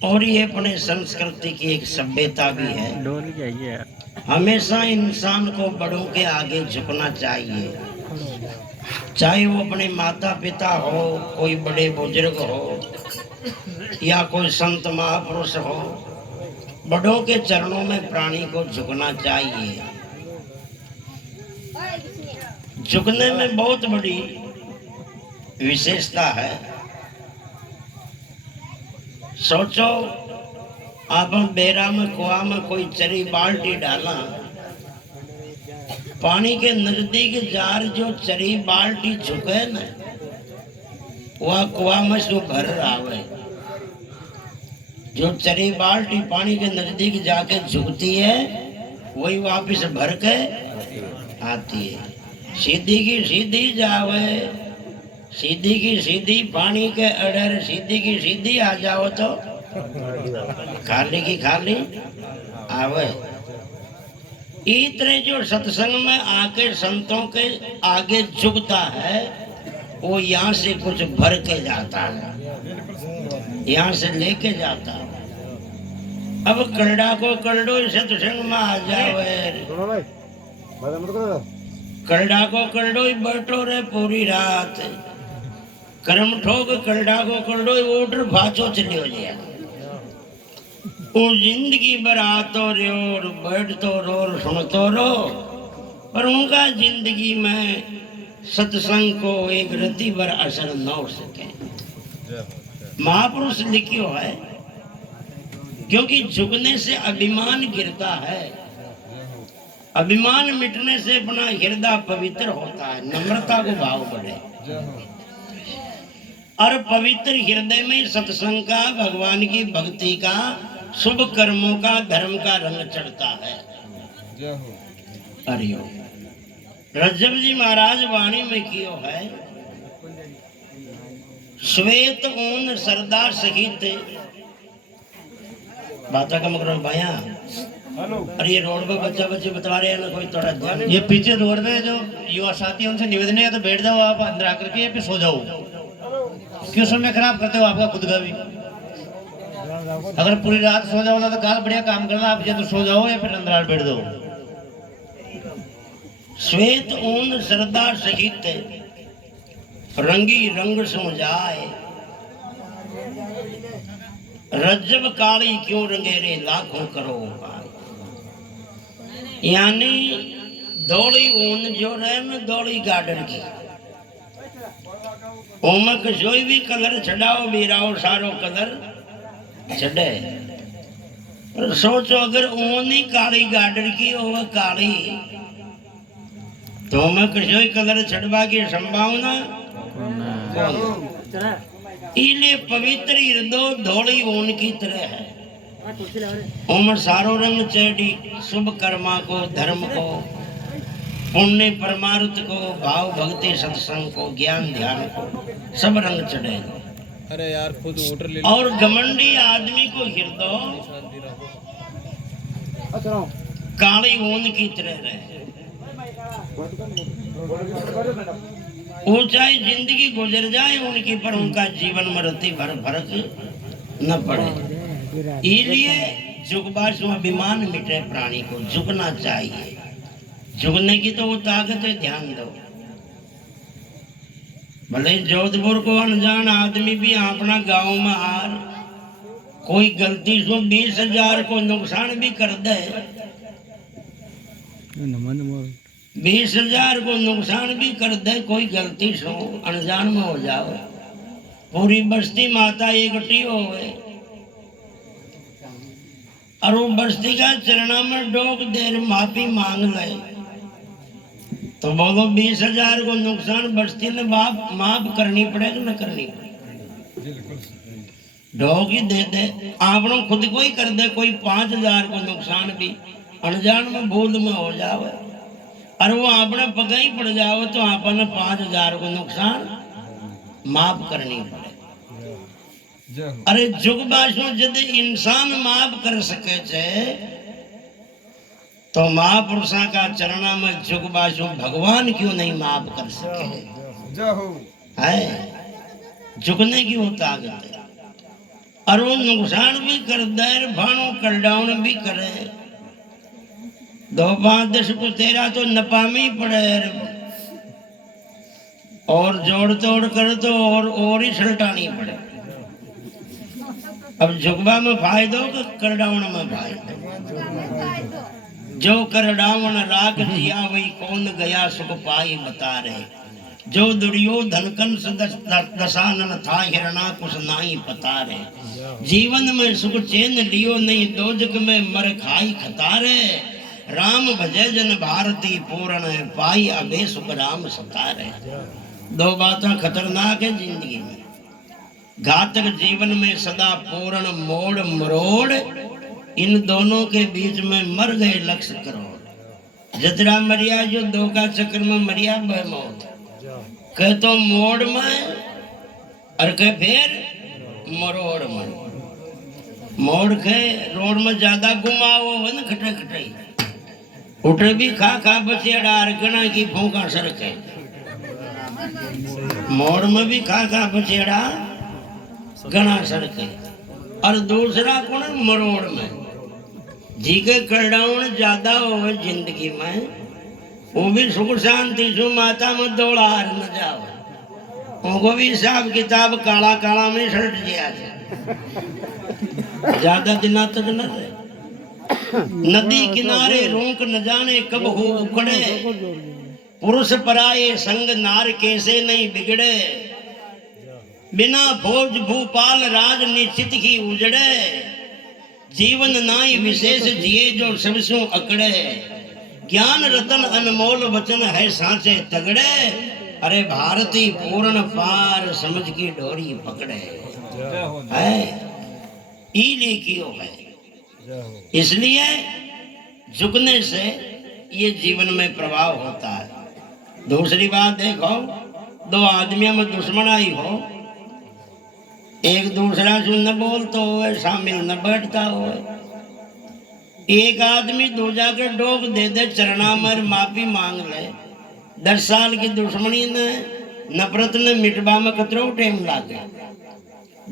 और ये अपने संस्कृति की एक सभ्यता भी है। डोल चाहिए। हमेशा इंसान को बड़ों के आगे झुकना चाहिए, चाहे वो अपने माता पिता हो, कोई बड़े बुजुर्ग हो या कोई संत महापुरुष हो। बड़ों के चरणों में प्राणी को झुकना चाहिए। झुकने में बहुत बड़ी विशेषता है। सोचो, आप बेरा में कुआ में कोई चरी बाल्टी डाला, पानी के नजदीक जार जो चरी बाल्टी झुके न, वह कुआ में से भर आवे। जो चरी बाल्टी पानी के नजदीक जाके झुकती है, वही वापस भर के आती है। सीधी की सीधी जावे, सीधी की सीधी पानी के अडर, सीधी की सीधी आ जाओ तो खाली की खाली आवे। इतने जो सत्संग में आके संतों के आगे झुकता है, वो यहाँ से कुछ भर के जाता है, यहाँ से लेके जाता है। अब करड़ा को करड़ो सत्संग में आ जावे, करड़ा को करड़ो बैठो रे पूरी रात, कर्म ठोक करड़ा को करड़ो ओटर भाचो चलियो जिया। वो जिंदगी भर आतो रो, बैठतो रो, सुनतो रो, पर उनका जिंदगी में सत्संग को एक रति भर असर न हो सके। महापुरुष लिखियो है, क्योंकि झुकने से अभिमान गिरता है, अभिमान मिटने से अपना हृदय पवित्र होता है, नम्रता को भाव बढ़े, और पवित्र हृदय में सत्संग का, भगवान की भक्ति का, शुभ कर्मों का, धर्म का रंग चढ़ता है। हरिओम। रज्जब जी महाराज वाणी में कियो है, श्वेत ऊन सरदार सहित बात कम करो भैया। अरे ये रोड पे बच्चा बच्चे बता रहे हैं ना, कोई थोड़ा ध्यान। ये पीछे रोड में जो युवा साथी उनसे निवेदन है, तो बैठ जाओ आप अंदर आकर के, या फिर सो जाओ। क्यों समय खराब करते हो आपका खुद का भी? अगर पूरी रात सो जाओ ना तो काल बढ़िया काम करना। आप या तो सो जाओ या फिर अंदर बैठ जाओ। श्वेत ऊन सरदार सहित रंगी रंग सो जाए, रज्जब काली क्यों रंगेरे लाखों करो पाए। यानी दौड़ी ऊन जो रहे में दौड़ी गार्डन की, ओमक जोई भी कलर छड़ाओ बीराओ सारो कलर छड़े। पर सोचो अगर ऊन ही काली गार्डन की हो, काली तो ओमक जोई कलर छड़वा की संभावना इले पवित्र हृदय धोली ऊन की तरह है। ओम सारो रंग चढ़ी, शुभ कर्मा को, धर्म को, पुण्य परमार्थ को, भाव भक्ति सत्संग को, ज्ञान ध्यान को, सब रंग चढ़े। अरे यार खुद वोटर ले। और घमंडी आदमी को हृदय काली ऊन की तरह रहे। ऊंचाई जिंदगी गुजर जाए उनकी, पर उनका जीवन मृत्यु भर फर्क न पड़े। इसलिए झुकबाज अभिमान मिटे, प्राणी को झुकना चाहिए। झुकने की तो वो ताकत है, ध्यान दो। भले जोधपुर को अनजान आदमी भी अपना गांव में हार कोई गलती से 20,000 को नुकसान भी कर दे, 20,000 को नुकसान भी कर दे, कोई गलती से अनजान में हो जाओ, पूरी बस्ती माता एकठी हो गए और वो बस्ती का चरणा में डोक देर माफी मांग ले, तो बोलो 20,000 को नुकसान बस्ती ने माफ करनी पड़ेगी न करनी पड़ेगी? डोक ही दे दे, आपनों खुद को ही कर दे, कोई 5,000 को नुकसान भी अनजान में भूल में हो जावे और वो आपने पगा ही पड़ जाओ, तो आपने 5,000 को नुकसान माफ करनी पड़े। अरे जुग बाशो यदि इंसान माफ कर सके छे, तो महापुरुषा का चरणा में जुग बाशो भगवान क्यों नहीं माफ कर सके? है झुकने की वो ताकत है। और वो नुकसान भी कर दे भाणो कलडाउन भी करे 2 5 10 को तेरा तो नपा में ही पड़े और जोड़ तोड़ कर तो और ही सलटानी पड़े। अब झुकबा में फायदो कि करडाउन में फायदो। जो करडाउन राग जिया वही कौन गया सुख पाई बता रहे। जो दुर्योधन कंस दशानन था हिरणा कुछ नाही पता रहे। जीवन में सुख चैन लियो नहीं दोजक में मर खाई खतारे। राम भजे जन भारती पूर्ण पाई अबे सुख राम सतारे। 2 बातें खतरनाक है जिंदगी में। घातक जीवन में सदा पूर्ण मोड़ मरोड़, इन दोनों के बीच में मर गए लक्ष्य करोड़। जतरा मरिया जो 2 का चक्कर में मरिया बेमौत कह तो मोड़ में और कह फिर मरोड़ में। मोड़ के रोड में ज्यादा घुमाओ है ना खटे खटे उठे भी खा बचे डार गणा की भूखा सड़के। मोड़ में भी खा बचेड़ा गणा सड़के। और दूसरा कौन मरोड़ में जी के करडाउन ज्यादा हो जिंदगी में वो भी सुख शांति सु माता में दौड़ार न जाओ। उनको भी हिसाब किताब काला काला में सलट गया ज्यादा दिना तक न रहे। नदी किनारे रोक न जाने कब हो उखड़े। पुरुष पराये संग नार कैसे नहीं बिगड़े। बिना फौज भूपाल राज निश्चित ही उजड़े। जीवन नाई विशेष जिए जो सबसों अकड़े। ज्ञान रतन अनमोल वचन है सांचे तगड़े। अरे भारती पूर्ण पार समझ की डोरी पकड़े है ई लिखियो है। इसलिए झुकने से ये जीवन में प्रभाव होता है। दूसरी बात देखो 2 आदमियों में दुश्मनाई हो एक दूसरा से न बोलता हो शामिल न बैठता हो। एक आदमी दूजा के डोक दे दे चरणा मर माफी मांग ले 10 साल की दुश्मनी ने नफरत ने मिटबा में कतरो टाइम लागे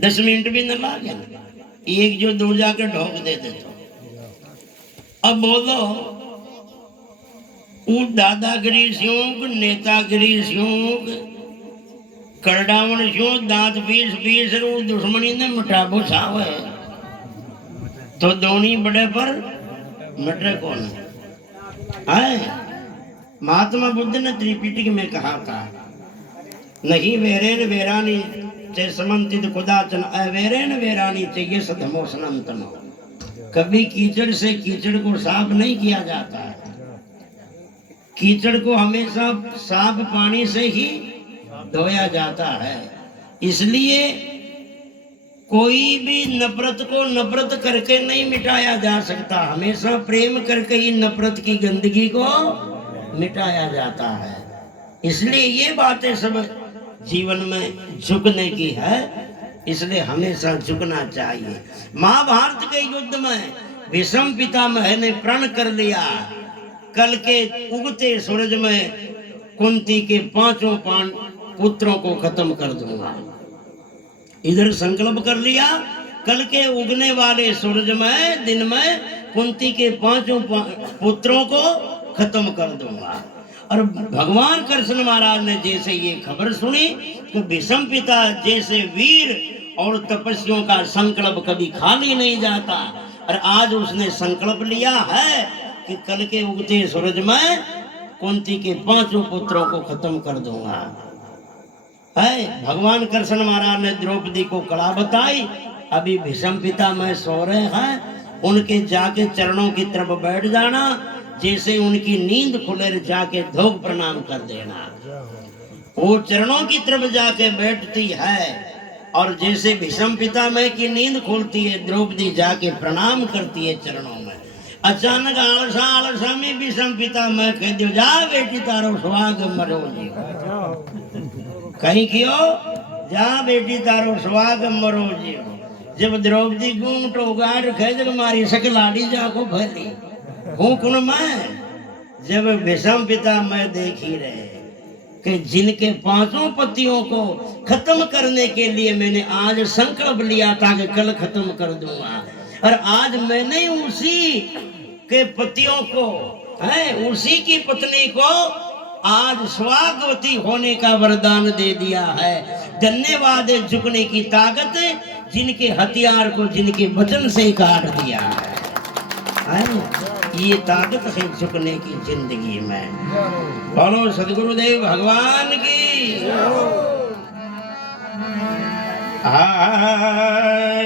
10 मिनट भी न लागे। एक जो दूजा के ढोक दे दे तो अब बोलो वो दादागिरी स्यों नेतागिरी स्यों करडावन स्यों दांत पीस रू दुश्मनी ने मिटाबो छावे तो दोनी बड़े पर मिटे कौन है। महात्मा बुद्ध ने त्रिपिटक में कहा था नहीं वेरेन वेरानी चे समन्तित कुदाचन अवेरेन वेरानी चाहिए सधमो सनंतनो। कभी कीचड़ से कीचड़ को साफ नहीं किया जाता है। कीचड़ को हमेशा साफ पानी से ही धोया जाता है। इसलिए कोई भी नफरत को नफरत करके नहीं मिटाया जा सकता। हमेशा प्रेम करके ही नफरत की गंदगी को मिटाया जाता है। इसलिए ये बातें सब जीवन में झुकने की है। इसलिए हमेशा झुकना चाहिए। महाभारत के युद्ध में भीष्म पितामह ने प्रण कर लिया कल के उगते सूरज में कुंती के 5 पुत्रों को खत्म कर दूंगा। इधर संकल्प कर लिया कल के उगने वाले सूरज में दिन में कुंती के 5 पुत्रों को खत्म कर दूंगा। और भगवान कृष्ण महाराज ने जैसे ये खबर सुनी तो भीष्म पिता जैसे वीर और तपस्वियों का संकल्प कभी खाली नहीं जाता। और आज उसने संकल्प लिया है कि कल के उगते सूरज में कुंती के 5 पुत्रों को खत्म कर दूंगा। है भगवान कृष्ण महाराज ने द्रौपदी को कला बताई। अभी भीष्म पितामह सो रहे हैं उनके जाके चरणों की तरफ बैठ जाना। जैसे उनकी नींद खुले जाके धोख प्रणाम कर देना। वो चरणों की तरफ जाके बैठती है और जैसे भीष्म पितामह की नींद खुलती है द्रौपदी जाके प्रणाम करती है चरणों में। अचानक आलसा में भीष्म पितामह कह दियो जा बेटी तारो सुहाग मरो जी कहीं क्यों जा बेटी तारो सुहाग मरो जी। जब द्रौपदी घूम टोगार खेद मारी सकलाड़ी जाको भली हूँ कुण मैं जब भीष्म पितामह देख ही रहे कि जिनके पांचों पतियों को खत्म करने के लिए मैंने आज संकल्प लिया था कि कल खत्म कर दूंगा, और आज मैंने उसी के पतियों को है, उसी की पत्नी को आज स्वागवती होने का वरदान दे दिया है। धन्यवाद है झुकने की ताकत, जिनके हथियार को जिनके वचन से काट दिया है। ये ताकत है झुकने की जिंदगी में। बोलो सदगुरुदेव भगवान की। हाय